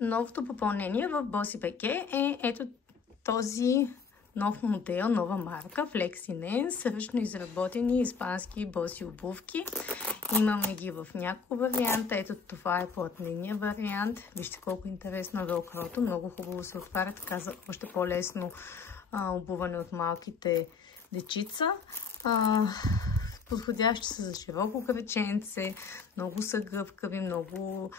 Новото попълнение в Bossy.bg е ето този нов модел, нова марка Flexinens, ръчно изработени испански боси обувки. Имаме ги в няколко варианта. Ето това е плътнения вариант. Вижте колко интересно е велкрото. Много хубаво се отваря, така за още по-лесно обуване от малките дечица. Подходящи са за широко кръченце, много са гъвкави, много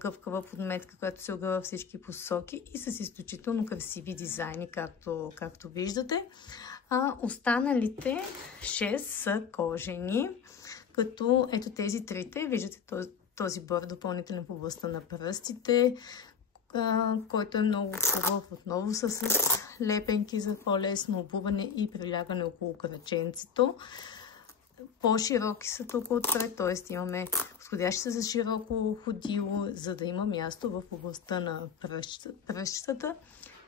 гъвкава подметка, която се огъва всички посоки и с изключително красиви дизайни, както виждате. Останалите 6 са кожени, като ето тези трите, виждате този бор допълнителен в областта на пръстите, който е много хубав. Отново са с лепенки за по-лесно обуване и прилягане около кръченцето. По-широки са тук отпред, т.е. имаме подходящи са за широко ходило, за да има място в областта на пръщата.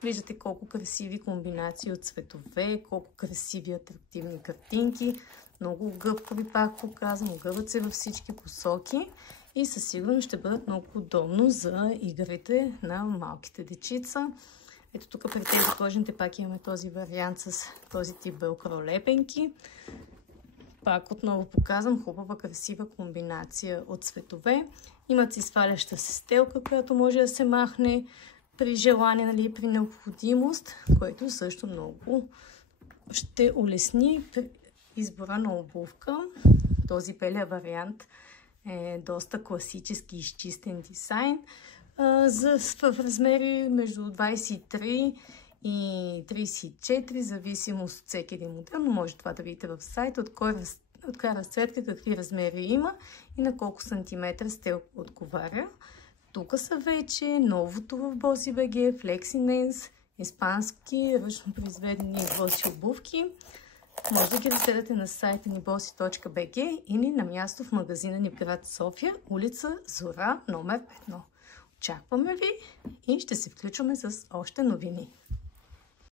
Виждате колко красиви комбинации от цветове, колко красиви атрактивни картинки. Много гъвкави, пак показвам, огъват се във всички посоки и със сигурност ще бъдат много удобно за игрите на малките дечица. Ето тук при тези кожните пак имаме този вариант с този тип велкро лепенки. Пак отново показвам хубава, красива комбинация от цветове. Имат си сваляща се стелка, която може да се махне при желание, нали, при необходимост, което също много ще улесни избора на обувка. Този белия вариант е доста класически изчистен дизайн в размери между 23 и 34, зависимост от всеки един модел, но може това да видите в сайта, от коя разцветка, какви размери има и на колко сантиметра стелка отговаря. Тук са вече новото в Bossy.bg, Flexinens, испански ръчно произведени боси обувки. Може да ги разгледате на сайта ни bossy.bg или на място в магазина ни в град София, улица Зора, номер 1. Очакваме ви и ще се включваме с още новини.